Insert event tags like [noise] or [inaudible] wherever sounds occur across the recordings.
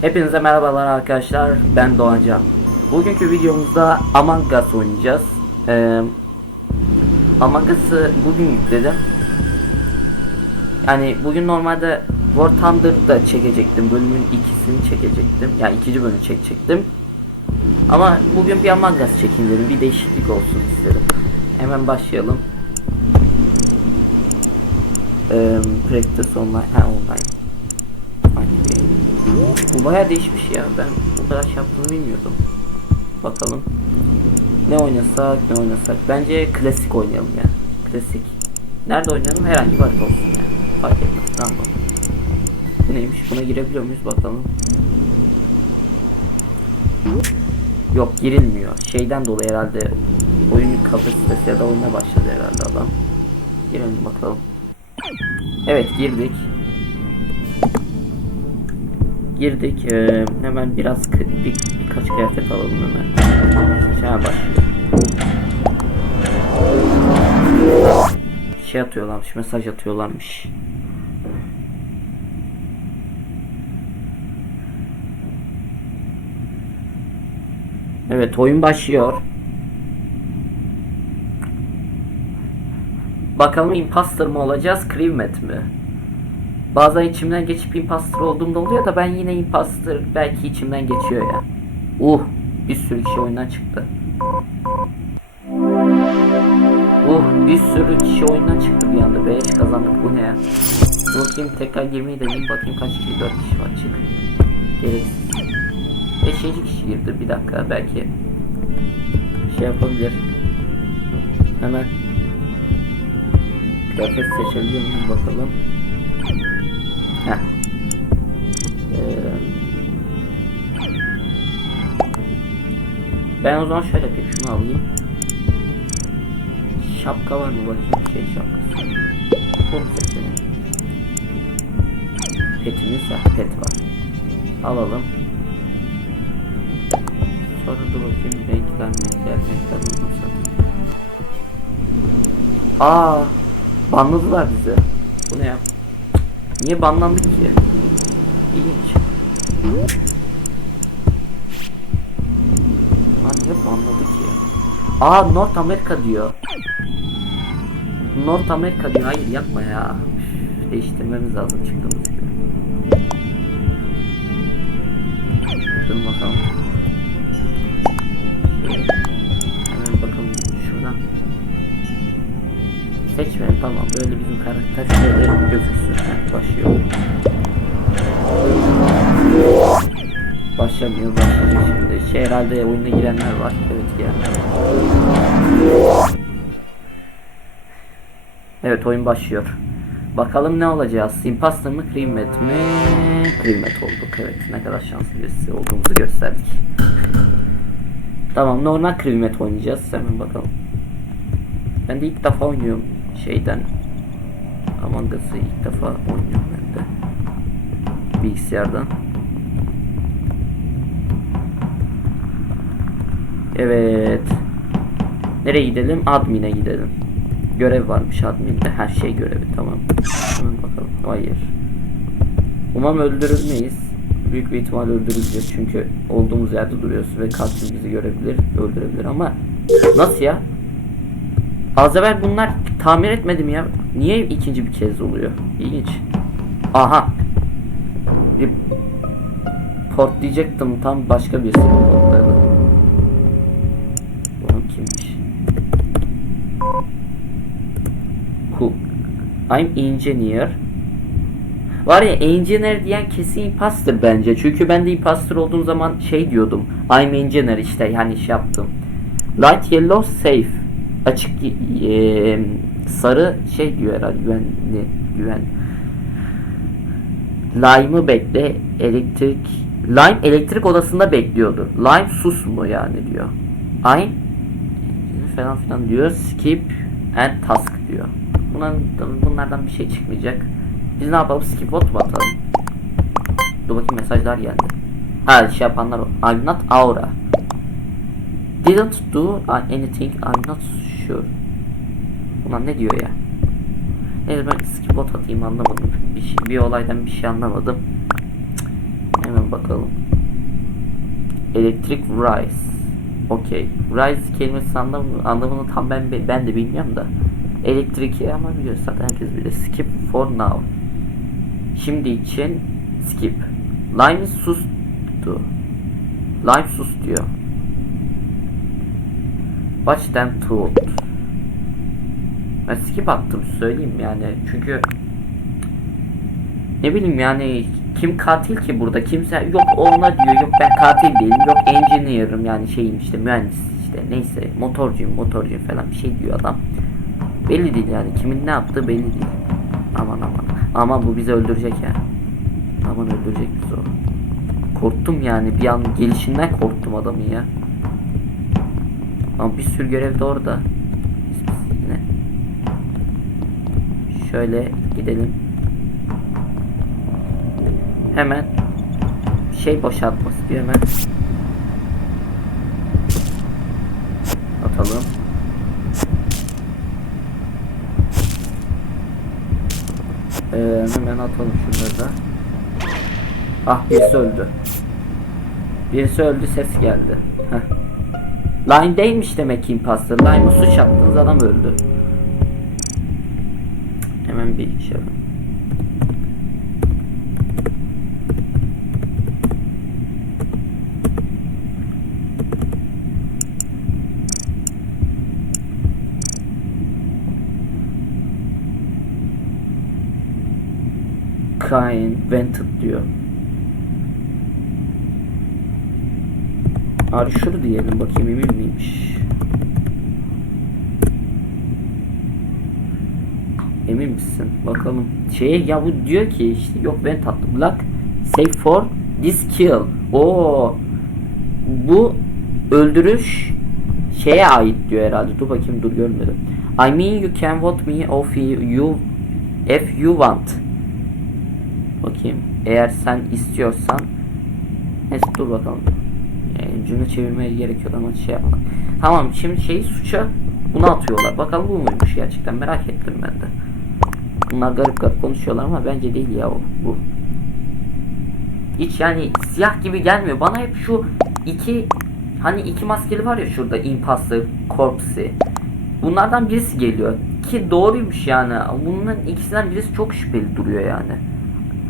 Hepinize merhabalar arkadaşlar. Ben Doğancan. Bugünkü videomuzda Among Us oynayacağız. Ee, Among Us'ı bugün yükledim. Yani bugün normalde War Thunder'da çekecektim. Bölümün ikisini çekecektim. Yani ikinci bölümü çekecektim. Ama bugün bir Among Us çekeyim dedim. Bir değişiklik olsun istedim. Hemen başlayalım. Ee, practice online. Ha online. Bu bayağı değişmiş ya. Ben bu kadar şey yaptığını bilmiyordum. Bakalım. Ne oynasak ne oynasak. Bence klasik oynayalım ya. Klasik. Nerede oynayalım? Herhangi bir harita olsun ya. Fark etmez. Tamam. Bu neymiş? Buna girebiliyor muyuz? Bakalım. Yok girilmiyor. Şeyden dolayı herhalde oyunun kapasitesi ya da oyuna başladı herhalde adam. Girelim bakalım. Evet girdik. Girdik. eee, hemen biraz bir, birkaç kıyafet alalım hemen. Şey başlıyor. Şey atıyorlarmış, mesaj atıyorlarmış. Evet, oyun başlıyor. Bakalım imposter mı olacağız, Crewmet mi? Bazen içimden geçip imposter olduğumda oluyor da ben yine imposter belki içimden geçiyor ya. Uh, bir sürü kişi oyundan çıktı. Uh, bir sürü kişi oyundan çıktı bir anda. Beleş kazandık. Bu ne ya? Bakayım tekrar girmeyi deneyim. Bakayım kaç kişi? 4 kişi var. Çık. Gereksiz. 5. kişi girdi. Bir dakika. Belki şey yapabilir. Hemen kıyafet seçebiliyor muyum bakalım. Ben o zaman şöyle yapayım. Şunu alayım. Şapka var mı bakayım şey şapkası. Bunu seçelim. Petimiz var. Pet var. Alalım. Sonra da bakayım renkler renkler renkler nasıl. Aa, banladılar bizi. Bu ne ya? Niye banlandık ki? İlginç. Lan niye banladık ya? Aa North Amerika diyor. North Amerika diyor. Hayır yapma ya. Değiştirmemiz lazım çıktığımız gibi. Dur bakalım. Hemen bakalım şuradan. Seçme tamam böyle bizim karakter şöyle gözüksün. Başlıyor. Başlamıyor başlayacak şimdi. Şey herhalde oyuna girenler var. Evet girenler var. Evet oyun başlıyor. Bakalım ne olacağız? Imposter mı Creamet mi? Creamet olduk evet. Ne kadar şanslı birisi olduğumuzu gösterdik. Tamam normal Creamet oynayacağız. Hemen bakalım. Ben de ilk defa oynuyorum şeyden. Among Us'ı ilk defa oynuyorum ben de. Bilgisayardan. Evet. Nereye gidelim? Admin'e gidelim. Görev varmış admin'de. Her şey görevi tamam. Hemen bakalım. Hayır. Umarım öldürülmeyiz. Büyük bir ihtimal öldürüleceğiz çünkü olduğumuz yerde duruyoruz ve katil bizi görebilir, öldürebilir ama nasıl ya? Az evvel bunlar tamir etmedim ya. Niye ikinci bir kez oluyor? İlginç. Aha. Bir port diyecektim tam başka birisi I'm engineer. Var ya engineer diyen kesin imposter bence. Çünkü ben de imposter olduğum zaman şey diyordum. I'm engineer işte yani şey yaptım. Light yellow safe. Açık e, sarı şey diyor herhalde güvenli güven. Lime'ı bekle elektrik Lime elektrik odasında bekliyordu. Lime sus mu yani diyor. I'm falan filan diyor. Skip and task diyor. Bunlardan, bunlardan bir şey çıkmayacak. Biz ne yapalım? Skip vote mu atalım? Dur bakayım mesajlar geldi. Ha şey yapanlar I'm not Aura. Didn't do anything I'm not sure. Ulan ne diyor ya? Neyse ben skip vote atayım anlamadım. Bir, şey, bir olaydan bir şey anlamadım. Hemen bakalım. Electric Rise. Okey. Rise kelimesi anlamını, anlamını tam ben ben de bilmiyorum da. Elektrik ama biliyoruz zaten herkes bilir. Skip for now. Şimdi için skip. Lime sustu. Lime sus diyor. Watch them told. Ben skip attım söyleyeyim yani çünkü ne bileyim yani kim katil ki burada kimse yok ona diyor yok ben katil değilim yok engineer'ım yani şeyim işte mühendis işte neyse motorcuyum motorcuyum falan bir şey diyor adam belli değil yani. Kimin ne yaptığı belli değil. Aman aman. Aman bu bizi öldürecek ya. Aman öldürecek bizi o. Korktum yani. Bir an gelişinden korktum adamın ya. Ama bir sürü görev de orada. Yine şöyle gidelim. Hemen şey boşaltması diyor hemen. Atalım ee, hemen atalım şunları da. Ah birisi öldü. Birisi öldü ses geldi. Line değilmiş demek ki imposter. Line'ı suç attığınız adam öldü. Hemen bir şey yapalım. Kain vented diyor. Arşur diyelim bakayım emin miymiş? Emin misin? Bakalım. Şey ya bu diyor ki işte yok ben tatlı Black save for this kill. Oo. Bu öldürüş şeye ait diyor herhalde. Dur bakayım dur görmedim. I mean you can vote me off you if you want. Bakayım. Eğer sen istiyorsan Neyse dur bakalım. Yani cümle çevirmeye gerekiyor ama şey yapmak. Tamam şimdi şeyi suça bunu atıyorlar. Bakalım bu muymuş gerçekten merak ettim ben de. Bunlar garip garip konuşuyorlar ama bence değil ya o bu. Hiç yani siyah gibi gelmiyor. Bana hep şu iki hani iki maskeli var ya şurada imposter, corpse. Bunlardan birisi geliyor. Ki doğruymuş yani. Bunların ikisinden birisi çok şüpheli duruyor yani.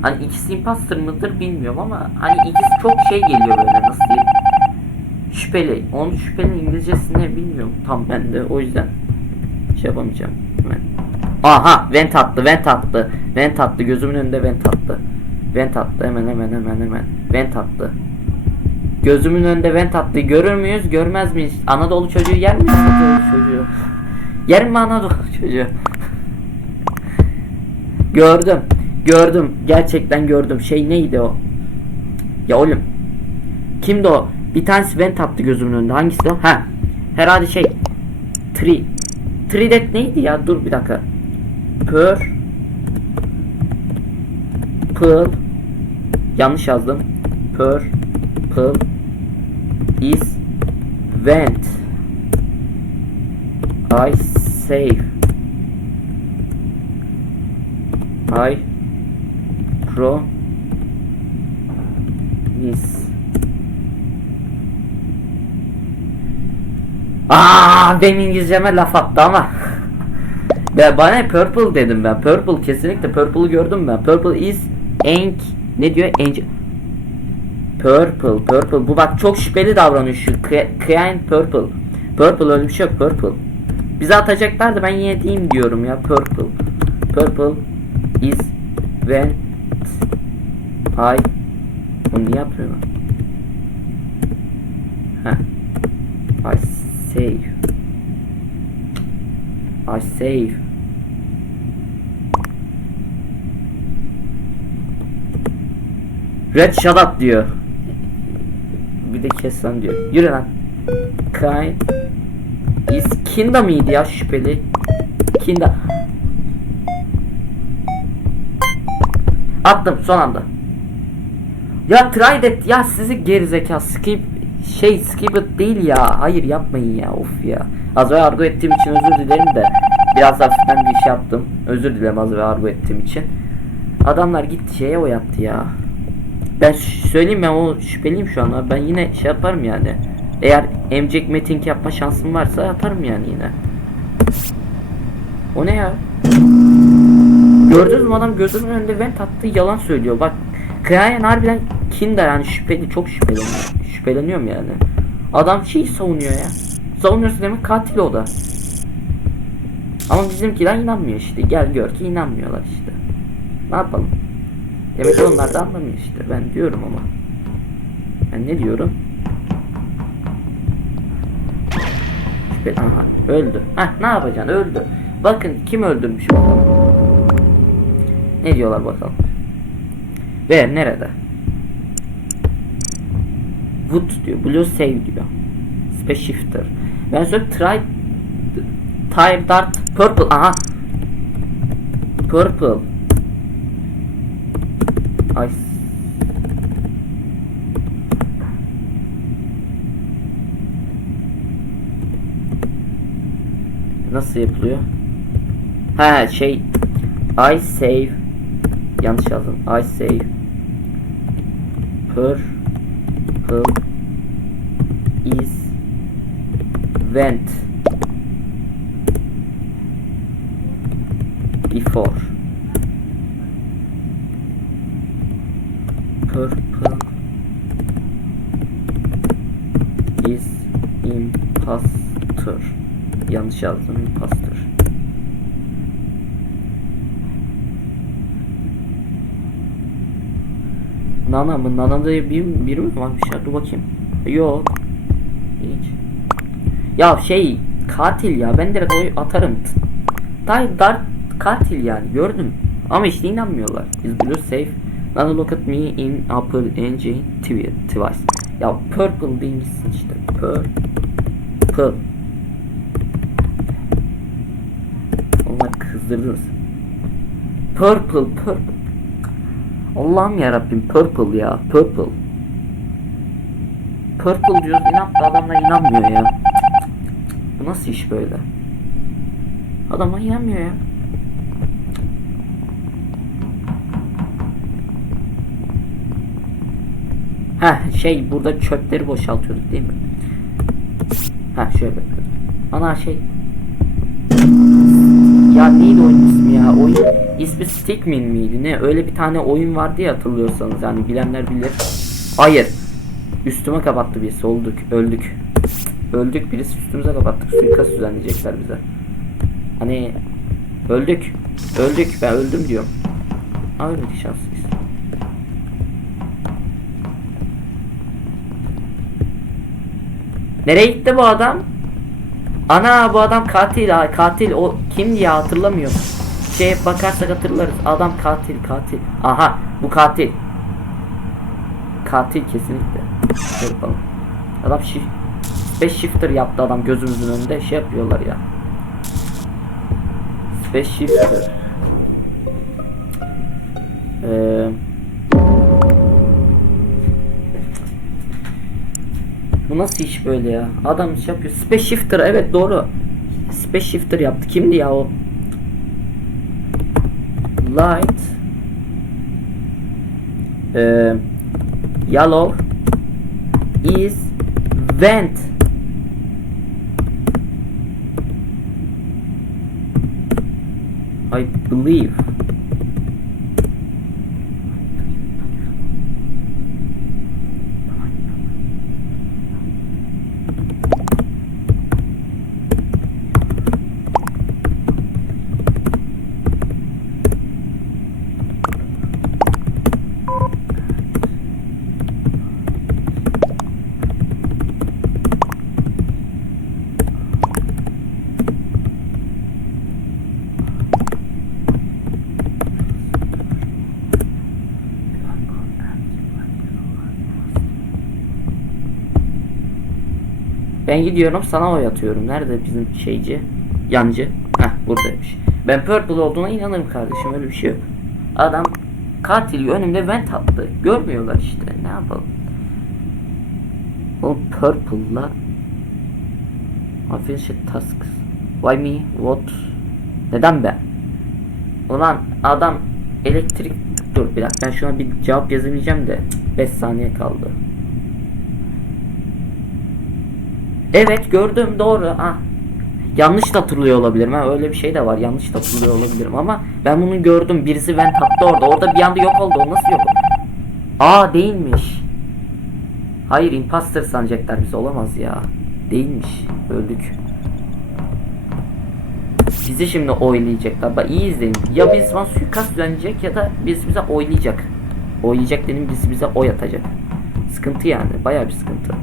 Hani ikisi imposter mıdır bilmiyorum ama hani ikisi çok şey geliyor böyle nasıl diyeyim. Şüpheli. Onun şüpheli İngilizcesini bilmiyorum tam ben de o yüzden şey yapamayacağım. Hemen. Aha vent attı vent attı. Vent attı gözümün önünde vent attı. Vent attı hemen hemen hemen hemen. Vent attı. Gözümün önünde vent attı. Görür müyüz? Görmez miyiz? Anadolu çocuğu yer mi? Anadolu çocuğu. Yer mi Anadolu çocuğu? [laughs] Gördüm. Gördüm. Gerçekten gördüm. Şey neydi o? Ya oğlum. Kimdi o? Bir tanesi vent attı gözümün önünde. Hangisi o? Ha. Herhalde şey. Tri. Tridet neydi ya? Dur bir dakika. Pur. Pıl. Yanlış yazdım. Pur. Pıl. Is. Vent. I save. I pro mis Aa benim İngilizceme laf attı ama. Ben bana purple dedim ben. Purple kesinlikle purple'ı gördüm ben. Purple is enk ne diyor? Enk purple purple. Bu bak çok şüpheli davranıyor şu crying purple. Purple öyle bir şey yok purple. Bize atacaklardı ben yine diyeyim diyorum ya purple. Purple is when I bunu niye yapıyorum? Heh. I save. I save. Red shut up diyor. Bir de kes lan diyor. Yürü lan. Kind is Kinda mıydı ya şüpheli? Kinda. Attım son anda. Ya try ya sizi gerizekalı skip şey skip değil ya. Hayır yapmayın ya of ya. Az ve argo ettiğim için özür dilerim de biraz hafiften bir şey yaptım. Özür dilerim az ve argo ettiğim için. Adamlar gitti şeye o yaptı ya. Ben söyleyeyim ben o şüpheliyim şu an. Ben yine şey yaparım yani. Eğer emcek meting yapma şansım varsa yaparım yani yine. O ne ya? Gördünüz mü adam gözümün önünde vent attı yalan söylüyor. Bak Krayen harbiden kinder yani şüpheli çok şüpheleniyor. Şüpheleniyorum yani. Adam şey savunuyor ya. Savunuyorsa demek katil o da. Ama bizimkiler inanmıyor işte. Gel gör ki inanmıyorlar işte. Ne yapalım? Demek ki onlar da anlamıyor işte. Ben diyorum ama. Ben ne diyorum? Şüphe... Aha öldü. Hah ne yapacaksın öldü. Bakın kim öldürmüş bakalım. Ne diyorlar bakalım. Ve nerede? Wood diyor. Blue save diyor. Space shifter. Ben söyleyeyim try Tire dart purple aha. Purple. Ay. Nasıl yapılıyor? Ha şey I save yanlış yazdım. I save purple is vent before. Purple is imposter. Yanlış yazdım. İmposter Nana mı? Nana da bir, biri mi varmış ya? Dur bakayım. Yok. Hiç. Ya şey katil ya ben direkt oy atarım. Day Dart katil yani gördüm. Ama işte inanmıyorlar. Biz blue safe. Nana look at me in Apple engine TV device. Ya purple değilmişsin işte. Purple. Onlar kızdırdınız. Purple, purple. Allah'ım ya Rabbim purple ya, purple. Purple diyoruz inatla adamlar inanmıyor ya. Bu nasıl iş böyle? Adamlar inanmıyor ya. Ha şey burada çöpleri boşaltıyorduk değil mi? Ha şöyle. Ana şey ya neydi oyun ismi ya? Oyun ismi Stickmin miydi ne? Öyle bir tane oyun vardı ya hatırlıyorsanız yani bilenler bilir. Hayır. Üstüme kapattı birisi olduk. Öldük. Öldük birisi üstümüze kapattık. Suikast düzenleyecekler bize. Hani öldük. Öldük. Ben öldüm diyorum. Aa, Ölmedik şanslıyız. Nereye gitti bu adam? Ana bu adam katil katil o kimdi ya hatırlamıyorum. Şeye bakarsak hatırlarız. Adam katil katil. Aha bu katil. Katil kesinlikle. Şey yapalım. Adam shift 5 shifter yaptı adam gözümüzün önünde şey yapıyorlar ya. Space shifter. Eee Bu nasıl iş böyle ya? Adam şey yapıyor. Space Shifter evet doğru. Space Shifter yaptı. Kimdi ya o? Light Ee, Yellow is vent I believe Ben gidiyorum sana oy atıyorum. Nerede bizim şeyci? Yancı. Heh buradaymış. Ben purple olduğuna inanırım kardeşim öyle bir şey yok. Adam katil önümde vent attı. Görmüyorlar işte ne yapalım. O purple'la Official tasks. Why me? What? Neden ben? Ulan adam elektrik Dur bir dakika ben şuna bir cevap yazabileceğim de 5 saniye kaldı. Evet gördüm doğru. Ah. Yanlış da hatırlıyor olabilirim. Ha, öyle bir şey de var. Yanlış da hatırlıyor olabilirim ama ben bunu gördüm. Birisi vent attı orada. Orada bir anda yok oldu. O nasıl yok? Aa değilmiş. Hayır imposter sanacaklar bizi olamaz ya. Değilmiş. Öldük. Bizi şimdi oylayacaklar. Bak iyi izleyin. Ya biz bana suikast düzenleyecek ya da biz bize oylayacak. Oylayacak dedim biz bize oy atacak. Sıkıntı yani. Bayağı bir sıkıntı.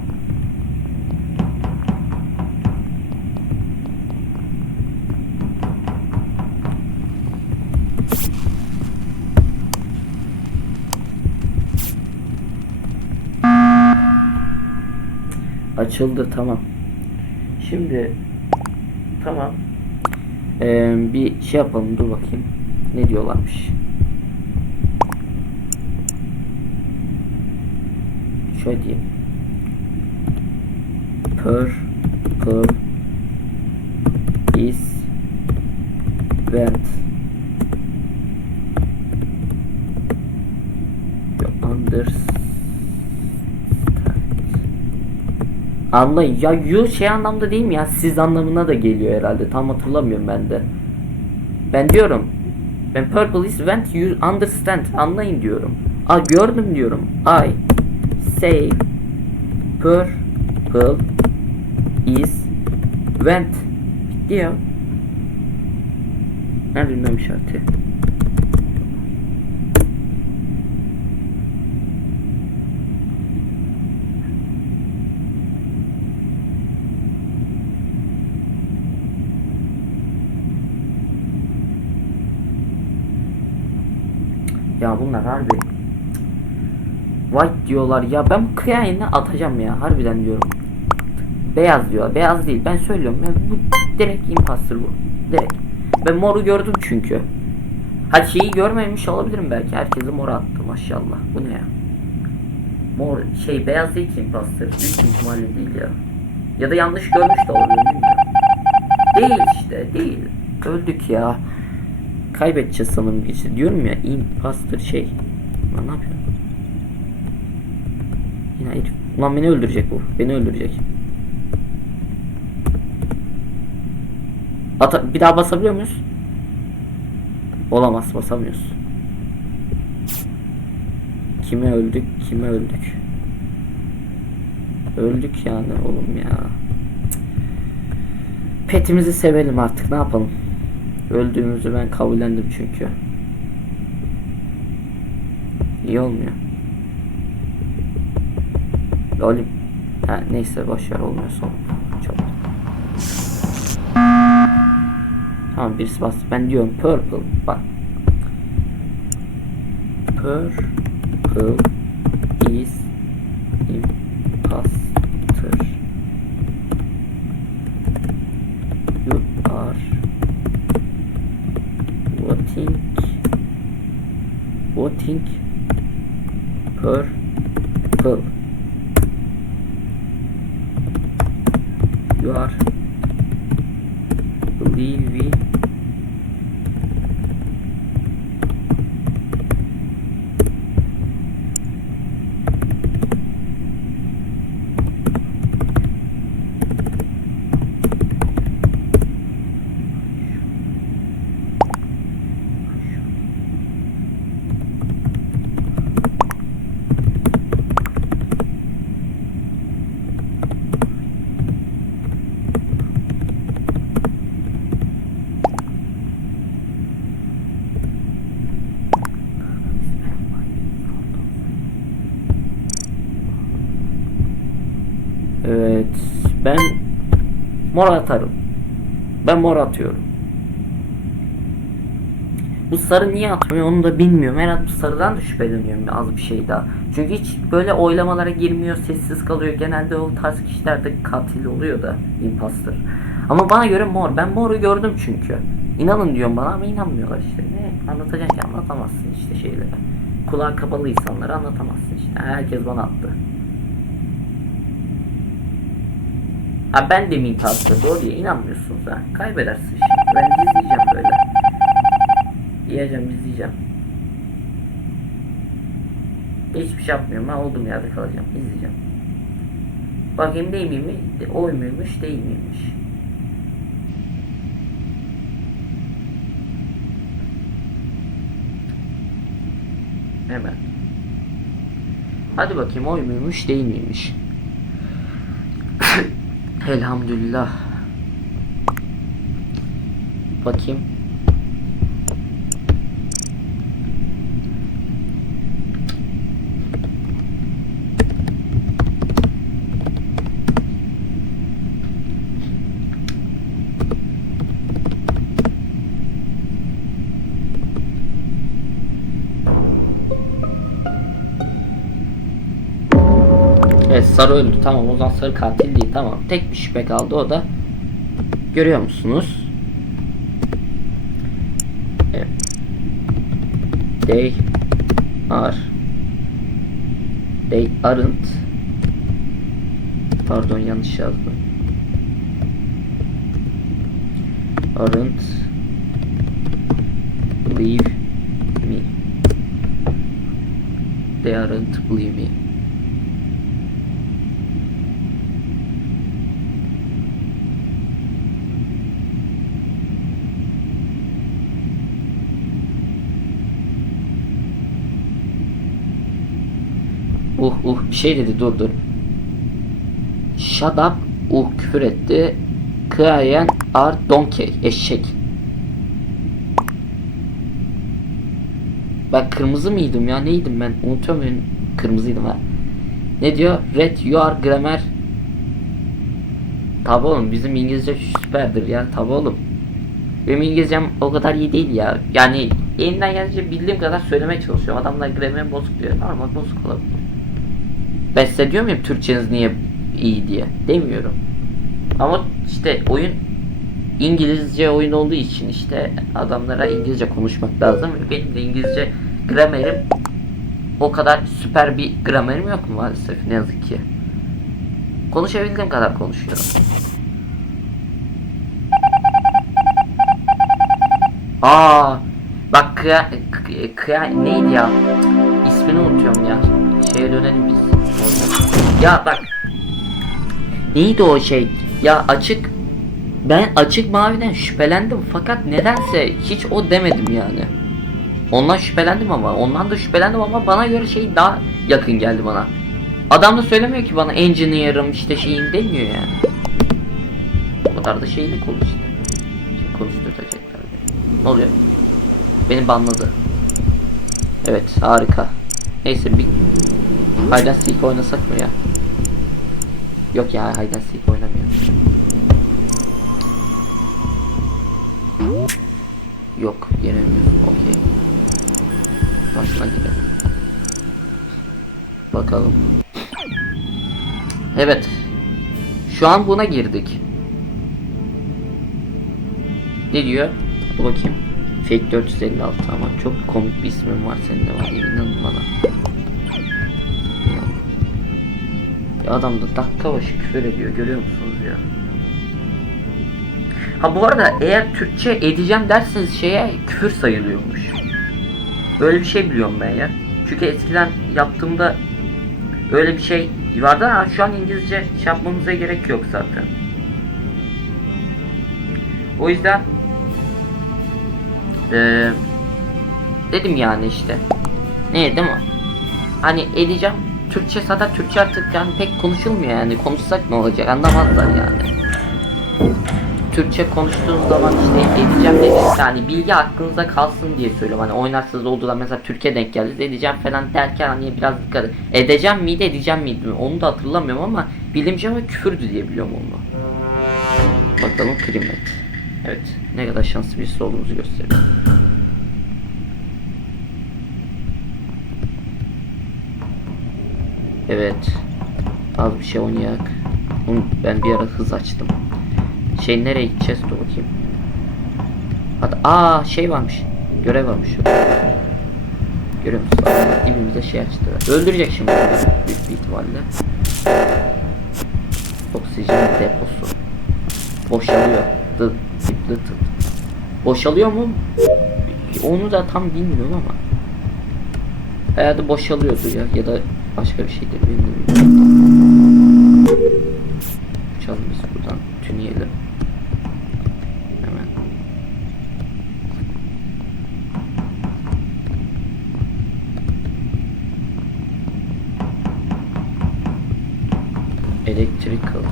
Açıldı tamam. Şimdi tamam. Ee, bir şey yapalım dur bakayım. Ne diyorlarmış. Şöyle diyeyim. Purple is vent. You understand. Anlayın. Ya you şey anlamda değil mi ya? Siz anlamına da geliyor herhalde. Tam hatırlamıyorum ben de. Ben diyorum. Ben purple is vent you understand. Anlayın diyorum. Aa gördüm diyorum. I say purple is vent. Bitti ya. Nerede ünlem işareti? Ya bunlar harbi. White diyorlar. Ya ben bu kıyayını atacağım ya harbiden diyorum. Beyaz diyor. Beyaz değil. Ben söylüyorum ya bu direkt imposter bu. Direkt. Ben moru gördüm çünkü. Hadi şeyi görmemiş olabilirim belki. Herkesi mor attı maşallah. Bu ne ya? Mor şey beyaz değil ki imposter. Büyük ihtimalle değil ya. Ya da yanlış görmüş de olabilir Değil işte değil. Öldük ya Kaybedeceğiz sanırım işte diyorum ya imposter şey Lan ne yapıyorsun? Yine herif. Ulan beni öldürecek bu. Beni öldürecek. Ata bir daha basabiliyor muyuz? Olamaz basamıyoruz. Kime öldük? Kime öldük? Öldük yani oğlum ya. Petimizi sevelim artık ne yapalım? Öldüğümüzü ben kabullendim çünkü. İyi olmuyor. Olim. Ha, neyse olmuyorsa olmuyor. Çok. Tamam birisi bastı. Ben diyorum purple. Bak. Purple is imposter. You are voting voting purple. You are believing Evet. Ben mor atarım. Ben mor atıyorum. Bu sarı niye atmıyor onu da bilmiyorum. Herhalde bu sarıdan da şüpheleniyorum az bir şey daha. Çünkü hiç böyle oylamalara girmiyor, sessiz kalıyor. Genelde o tarz kişilerde katil oluyor da imposter. Ama bana göre mor. Ben moru gördüm çünkü. İnanın diyorum bana ama inanmıyorlar işte. Ne anlatacaksın ki anlatamazsın işte şeyleri. Kulağı kapalı insanları anlatamazsın işte. Herkes bana attı. Ha ben de mi imposter doğru ya inanmıyorsunuz ha. Kaybedersin şimdi. Ben izleyeceğim böyle. Yiyeceğim izleyeceğim. Hiçbir şey yapmıyorum. Ben olduğum yerde kalacağım. İzleyeceğim. Bakayım değil miyim? De- Oy muymuş değil miymiş? Hemen. Hadi bakayım oy muymuş değil miymiş? Elhamdülillah. Bakayım. Sarı öldü tamam o zaman sarı katil değil tamam. Tek bir şüphe kaldı o da. Görüyor musunuz? They are They aren't Pardon yanlış yazdım. Aren't believe me. They aren't believe me. Uh uh bir şey dedi dur dur. Shut up uh küfür etti. Crying are donkey eşek. Ben kırmızı mıydım ya neydim ben unutuyorum ben kırmızıydım ha. Ne diyor? Red you are grammar. Tabi oğlum bizim İngilizce süperdir ya tabi oğlum. Benim İngilizcem o kadar iyi değil ya. Yani elimden gelince bildiğim kadar söylemeye çalışıyorum. Adamlar gramerim bozuk diyor. Normal bozuk olabilir. Ben size muyum Türkçeniz niye iyi diye? Demiyorum. Ama işte oyun İngilizce oyun olduğu için işte adamlara İngilizce konuşmak lazım. Benim de İngilizce gramerim o kadar süper bir gramerim yok mu maalesef ne yazık ki. Konuşabildiğim kadar konuşuyorum. Aa, bak kıya, kıya, kıya neydi ya? İsmini unutuyorum ya. Şeye dönelim biz. Ya bak. Neydi o şey? Ya açık ben açık maviden şüphelendim fakat nedense hiç o demedim yani. Ondan şüphelendim ama ondan da şüphelendim ama bana göre şey daha yakın geldi bana. Adam da söylemiyor ki bana engineer'ım işte şeyim demiyor yani. O kadar da şeyli kol işte. Şimdi konuşturacaklar. beni. Ne oluyor? Beni banladı. Evet harika. Neyse bir and Seek oynasak mı ya? Yok ya Hide and Seek oynamıyor. Yok yenemiyorum. Okey. Başına gidelim. Bakalım. Evet. Şu an buna girdik. Ne diyor? Bakayım. Fake 456 ama çok komik bir ismin var senin de var. İnanın bana. Ya adam da dakika başı küfür ediyor görüyor musunuz ya? Ha bu arada eğer Türkçe edeceğim derseniz şeye küfür sayılıyormuş. Böyle bir şey biliyorum ben ya. Çünkü eskiden yaptığımda öyle bir şey vardı ama şu an İngilizce şey yapmamıza gerek yok zaten. O yüzden eee, dedim yani işte. Ne değil mi? Hani edeceğim. Türkçe zaten Türkçe artık yani pek konuşulmuyor yani. Konuşsak ne olacak anlamazlar yani. Türkçe konuştuğunuz zaman işte edeceğim dediğiniz yani bilgi aklınızda kalsın diye söylüyorum. Hani oynarsınız olduğu zaman mesela Türkiye denk geldi edeceğim falan derken hani biraz dikkat. Edeceğim miydi edeceğim miydi onu da hatırlamıyorum ama bilimci ama küfürdü diye biliyorum onu. Bakalım krimet. Evet ne kadar şanslı birisi olduğumuzu gösteriyor. Evet. Az bir şey oynayak. Ben bir ara hız açtım. Şey nereye gideceğiz? Dur bakayım. Hadi aa şey varmış. Görev varmış. Görüyor musun? Dibimize şey açtı. Öldürecek şimdi büyük bir ihtimalle. Oksijen deposu. Boşalıyor. Dı, dı, dı. Boşalıyor mu? Onu da tam bilmiyorum ama. Herhalde boşalıyordu ya ya da başka bir şeydir bilmiyorum. Uçalım biz buradan tüneyelim. Hemen. Electrical.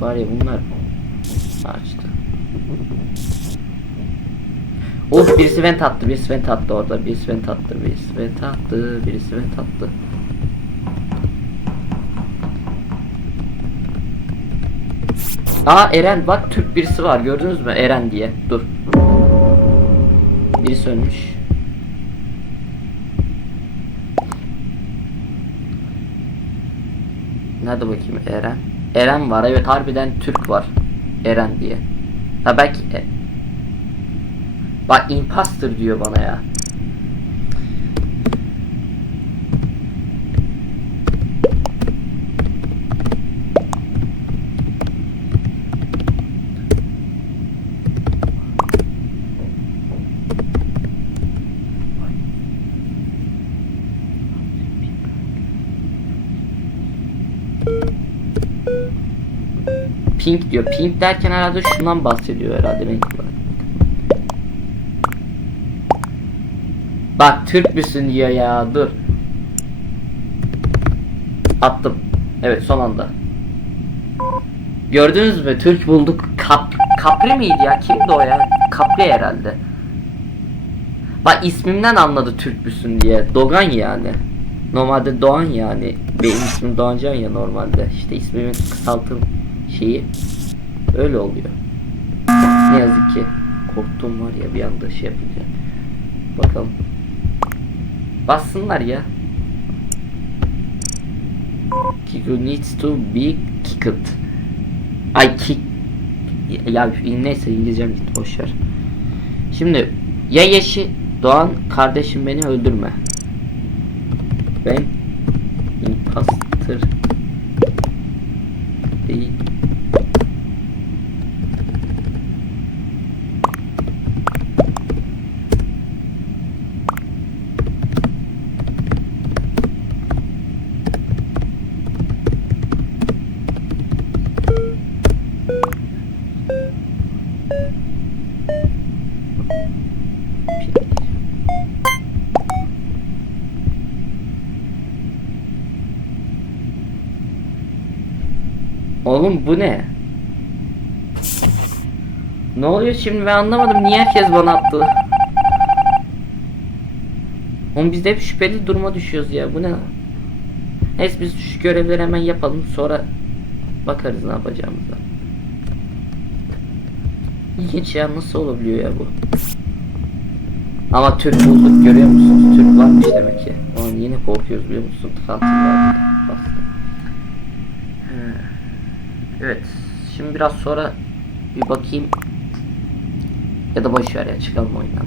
Var ya bunlar açtı. Of birisi vent attı, birisi vent attı orada, birisi vent attı, birisi vent attı, birisi vent attı. Aa Eren bak Türk birisi var gördünüz mü Eren diye dur. Birisi ölmüş. Nerede bakayım Eren? Eren var evet harbiden Türk var. Eren diye. Ha belki e- Bak imposter diyor bana ya. Pink diyor. Pink derken herhalde şundan bahsediyor herhalde renk olarak. Bak Türk müsün diyor ya dur. Attım. Evet son anda. Gördünüz mü? Türk bulduk. Kap Kapri miydi ya? Kimdi o ya? Kapri herhalde. Bak ismimden anladı Türk müsün diye. Dogan yani. Normalde Doğan yani. Benim ismim Doğancan ya normalde. İşte ismimin kısaltım şeyi. Öyle oluyor. Ne yazık ki. Korktum var ya bir anda şey yapınca. Bakalım. Bassınlar ya. Kiku needs to be kicked. Ay kick. Ya neyse İngilizcem gitti boşver. Şimdi ya Yeşi Doğan kardeşim beni öldürme. Ben imposter değil. Oğlum bu ne? Ne oluyor şimdi ben anlamadım niye herkes bana attı? Oğlum biz de hep şüpheli duruma düşüyoruz ya bu ne? Neyse biz şu görevleri hemen yapalım sonra bakarız ne yapacağımıza. İlginç ya nasıl olabiliyor ya bu? Ama Türk bulduk görüyor musunuz? Türk varmış demek ki. Ulan yine korkuyoruz biliyor musun? Tıkatım var. Bastım. He. Evet. Şimdi biraz sonra bir bakayım. Ya da boş ver ya çıkalım oyundan.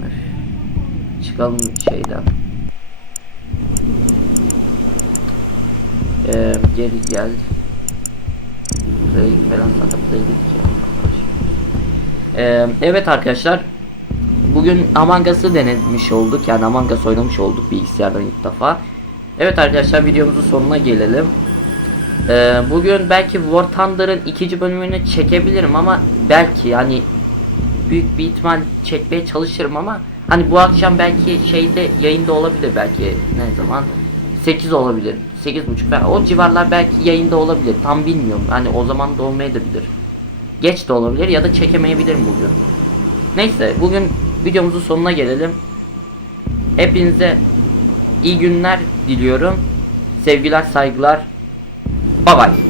Çıkalım şeyden. Ee, geri gel. Play falan zaten play dedik ya. Ee, evet arkadaşlar. Bugün Among Us'ı denemiş olduk. Yani Among Us oynamış olduk bilgisayardan ilk defa. Evet arkadaşlar videomuzun sonuna gelelim. Ee, bugün belki War Thunder'ın ikinci bölümünü çekebilirim ama belki yani büyük bir ihtimal çekmeye çalışırım ama hani bu akşam belki şeyde yayında olabilir belki ne zaman? 8 olabilir 8 buçuk o civarlar belki yayında olabilir tam bilmiyorum hani o zaman da olmayabilir. Geç de olabilir ya da çekemeyebilirim bugün. Neyse bugün videomuzun sonuna gelelim. Hepinize iyi günler diliyorum. Sevgiler saygılar Bye bye.